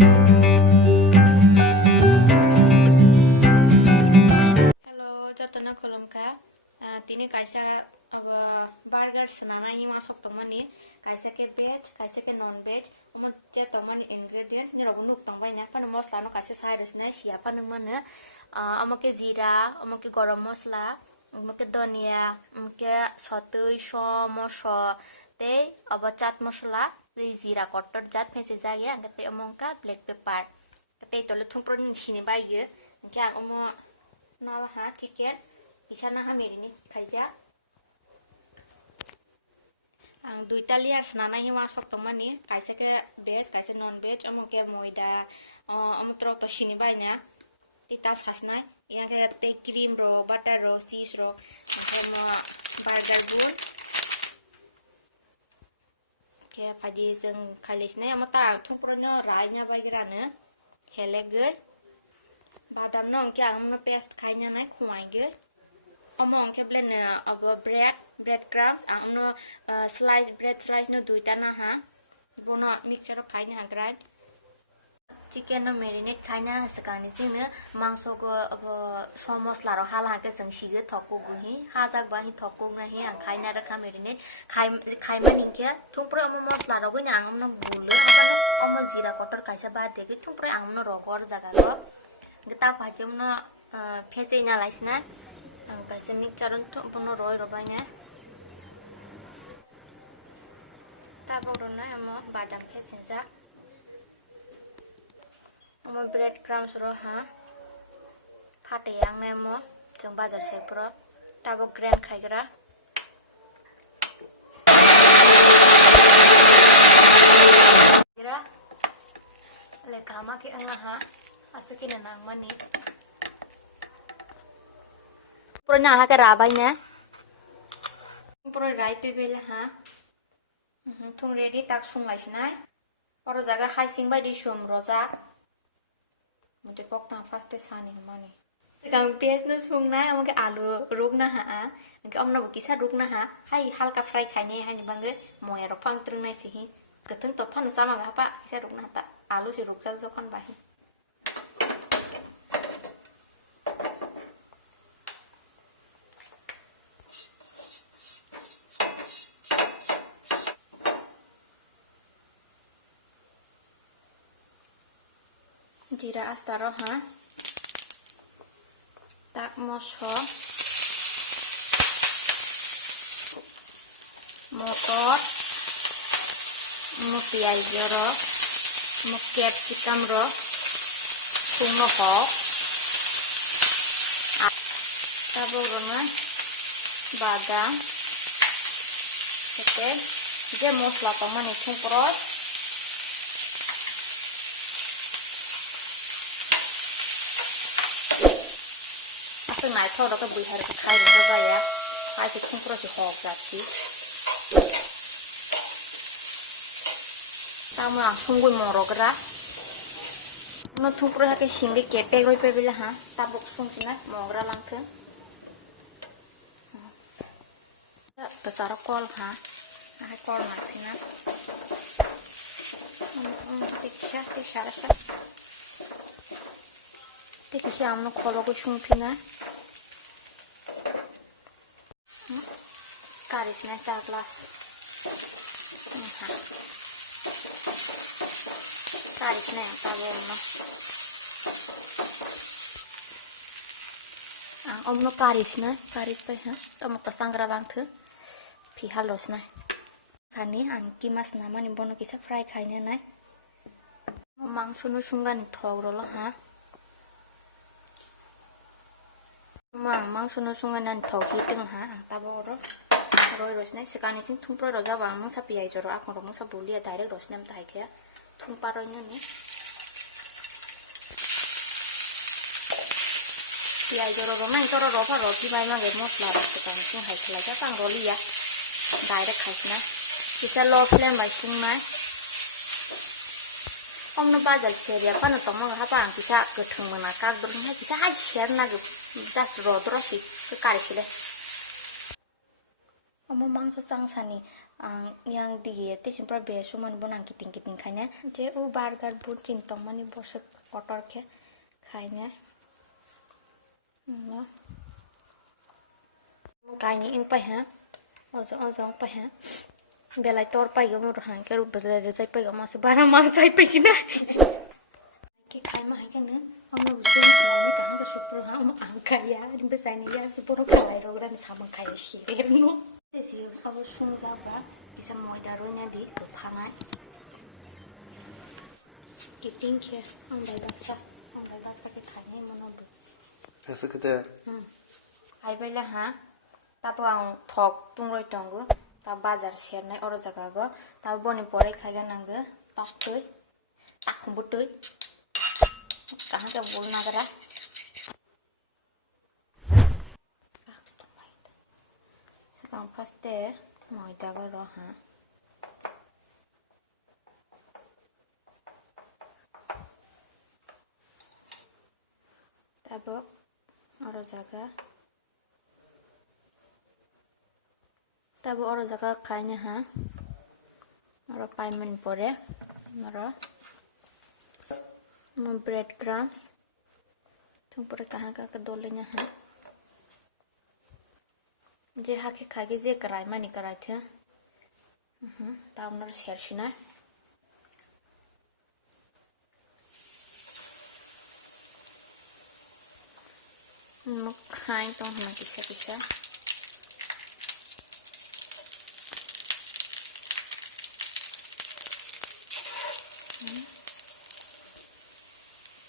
Halo, jatana kolomka. Tini kaisa burger senana hi masuk tongmani. Kaisa ke veg, kaisa ke non veg. Umat jat tongmani ingredients ni rogun luk tongbai nyak pan mosla no kaisa side na siapa nang mana. Amake zira, amake garam mosla, amake dhania, amake satui shomo te aba chat mosla, te zira kotor jat phense jaya angate amongka black pepper. Kate tole thungpro ni sini bai ge. Angke ang omo nala ha chicken isana ha marinate khaija ang duita layer snana hi masok tongmani kaisa ke veg kaisa non veg amoke moida amutro to shini baina tita sasna ya ke te cream ro butter ro cheese ro emo burger bun ke padi jeng khalisna amata thukro no raina baigirana helege badam no angke ang no paste khaina nai khumai ge omo angke blend of bread crumbs ang no bread slice no duita na ha bono mixture of khaina ha grind chicken no marinate khaina sakani jing ne mangso go somosla ro hala ke jeng sige thokko gu hi hajak ba hi thokko na hi ang khaina ra kha marinate khai ma ningke thungpro omo mosla ro go ang no bulu omo zira kotor kaisa ba de ke thungpro ang no ro gor jaga ro kita pakai mana pese nyalais na, kasi mixture untuk puno roy robanya. Tapi orangnya emo badam pese jak, emo bread crumbs roh ha, pate yang emo jeng bazar sepro, tapi grand kaigra. Kira, lekama ke enggak ha. Asukin nang mani puro na ha ka rabay na puro rai pe bela ha thung ready tak sung lai snai oro jaga khai sing bai di shom roja mute pok ta fast sani mani kang pes no sung na amke alu ruk na ha angke omna bukisa ruk na ha hai halka fry khaine hai ni bange moya ro phang trung nai si hi kathung to phan sama ga pa isa ruk na ta alu si ruk jak jokhan bahi Jira astaro ha tak moso motor mo piaz ro mo capsicum ro kuno ho tabo rona badam oke je mosla to mani thupro nai thau da ka bui har ka khai da ba ya khai se thung pro se hok ja chi ta ma sung gui mo ro gra no thung pro ha ke sing ge ke pe roi pe bela ha ta bok sung chi na mo gra lang thun ta sara kol ha ha kol ma thi na tik shara sha tik shi am no kholo ko sung phi na karis na sa glass karis na yang tabo no om no karis pa ha tomo ta sangra lang thu phi halos na kani an ki mas na mani bono kisa fry khaina na mangso no sungani thog ro lo ha mangso no sungani thog hi teng ha ang tabo ro roi rosnai sekani sing thungpro roja wa mong sa piai joro akon ro mong sa bulia direct rosnem tai kya thungpa ro ni piai joro ro mai toro ro pha ro ki bai ma ge mosla ro sekani sing hai khala ja tang roli ya direct khaisna isa low flame bai sing na omno bazal seria pana to mong ha pa ang kisa ke thung mana ka dur na kisa ha share na ge just ro dro si ke kare sile Omo mangso sangsani ang yang di tisimpa beso man bonang kiting khaina je u burger bu chintong mani bose kotor ke khaina no kaini ing pa ha ojo pa ha belai tor pa yo mo han ke ru bedre jai pa yo ma se bara mang jai pa kina ki khai ma ha ke ne omo busen ni ka ha super ha omo ang kaya rim besai ni ya se poro khai ro gran sama kaya shi no Testy अब सुन जाबा bisa मैदा रोइना दि फानाय kiting के अंदाय दाक्सा के खाने मनबो ऐसे कते आइ बैला हा ताबो आं थक तुंरय दंगो ता बाजार शेरनाय अर जागागो ताबो बनि परे खायगा नांगो ताखै ताखुबो तै काहा के बोल नागरा Sekarang pasti mau jaga roh ha. Tabok oro jaga kayaknya ha. Oro payment pore. Oro mau bread crumbs. Tung pore kahan ka kedolenya ha. जे हाके खागे जे कराय मानि कराय थे तामनर शेरसिना मु खाय तो हम किसा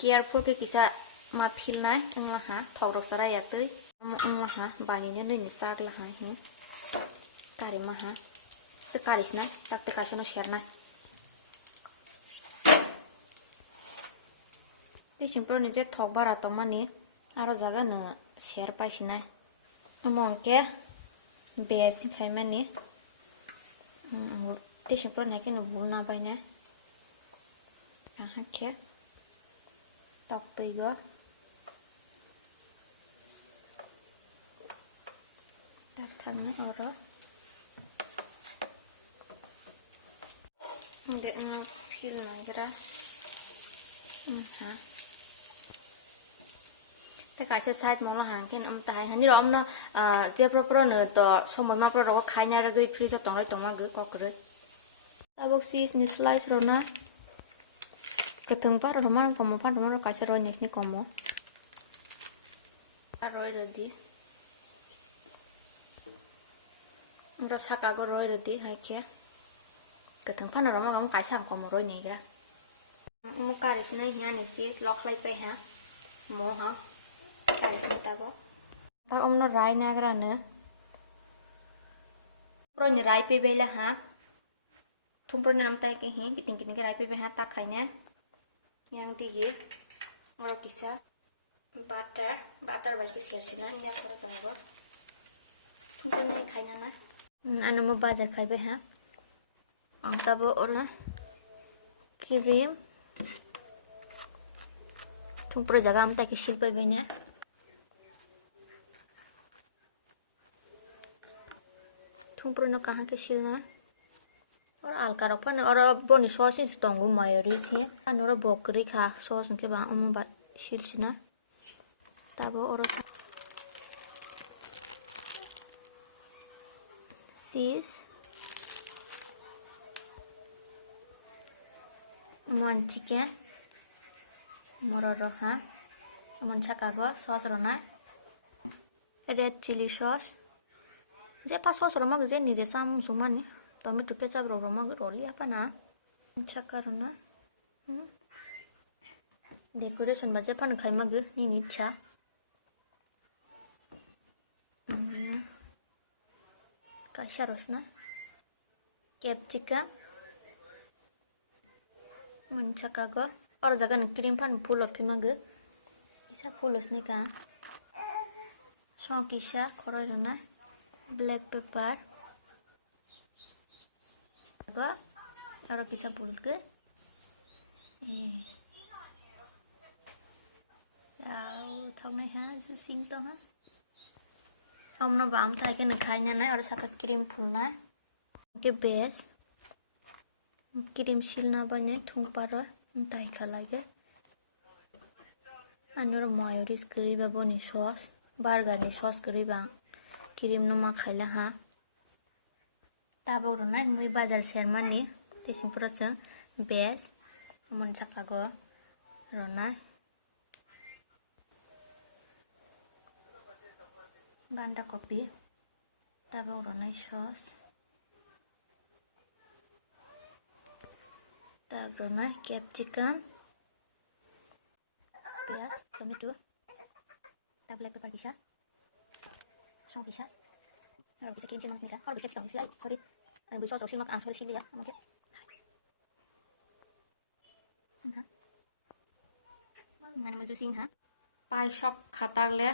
केयरफुल के किसा मा फिलनाय अंला हा थावरक सराया तै ha bani ne ni sak la ha he kari ma ha te karis na tak te kasino share na te simpro ni je thok bara to mani aro jaga na share paisina amon ke besi khai mani te simpro na ke no bulna baina ha ke tok tei go thangna oro de no fil nagra ha te kaise side mola hang ken am tai hani rom na je pro ne to somoi ma pro ro khai na ra gei fridge tong roi tong ma ge ko kre tabok sis ni slice ro na keteng par ro ma komo par ro kaise roi ni komo roi ready ro saka go roi ready hai ke keteng pan ro ma gam kai sang komo roi nei gra mu karis na hia ni sis lok lai pe ha mo ha karis ni ta go ta om no rai na gra ne pro ni rai pe bela ha thum pro nam ta ke hi kiting ke rai pe be ha ta khai na yang ti gi ro kisa butter bai ke share sina nya pro sa go thum nei khai na na anu mo bazar khaibe ha tabo ora cream thung pura jaga am ta ke shil pai bene thung pura no kaha ke shil na और alka rok pan और boni sauce is tongu mayonnaise he anora bokri kha sauce ke ba um ba shil china tabo oro sis mon chicken mororo ha mon chakago sauce rona red chili sauce je pa sauce roma je ni je sam sumani tomato ketchup roma roli apa na chakarona decoration ba je pan khai mag ni ni cha kasharos na capsicum menchakago और जगह न cream pan full of mag isa full osne ka shokisha korona black pepper go और kisa full ke thong này ha sing to ha ông nó bám tay cái này khai nha này ở sạc cream full này cái base cream seal na banya thung paro tay khalage anur mayonnaise kari ba boni sauce burger ni sauce kari ba cream no ma khaila ha tabo ronai mui bazar sermani tesim prosa base mon sakago ronai banda kopi tabo ronai sauce tag ronai capsicum pias tomato tag black pepper kisha song kisha rồi kisha kirim chilmak nika और भी capsicum kisha sorry bu sauce chilmak ansol chili ya আমাকে মানে মজু সিং হা পাই সব খাতালে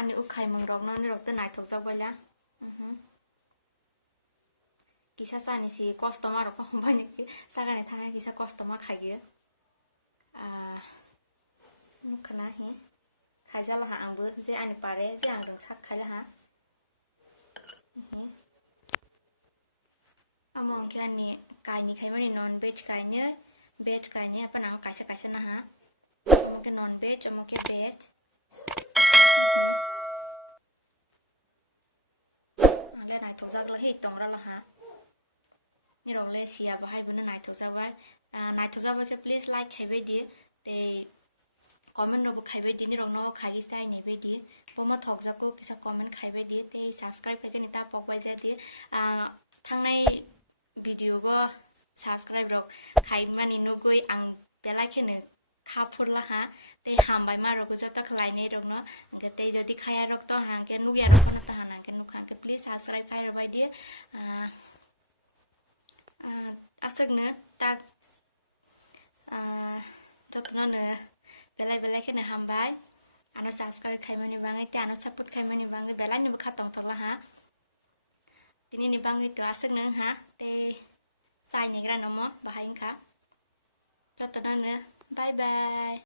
ani ukhai mangrok no nirok te nai thok jak boila kisa sani si customer ro bani ki sagani thanga kisa customer khagi mukhala he khaijala ha ambu je ani pare je ang rong sak khaila ha among ki ani kai ni khai mani non veg kai ne veg kai ne apana kaisa kaisa na ha amoke non veg amoke veg le nai thok jak la he tong ra la ha ni rong le sia ba hai bun nai thok jak ba nai thok jak ba ke please like khai be di te comment ro khai be di ni rong no khai gi sai nei be di poma thok jak ko kisa comment khai be di te subscribe ke ni ta pok bai je di thang nai video go subscribe rok khai mani no goi ang belai ke ne kha phur la ha te ham bai ma ro ko jata khlai nei rong no ke te jodi khaya rok to hang ke nu ya ro na ta hana ke nu khang ke please subscribe khai ro bai di asek ne ta jotno ne belai ke ne ham bai ano subscribe khai mani bangai te ano support khai mani bangai belai ne kha tong thok la ha tini ni bangai to asek ne ha te sai ne gra no mo bahai kha jotno ne bye bye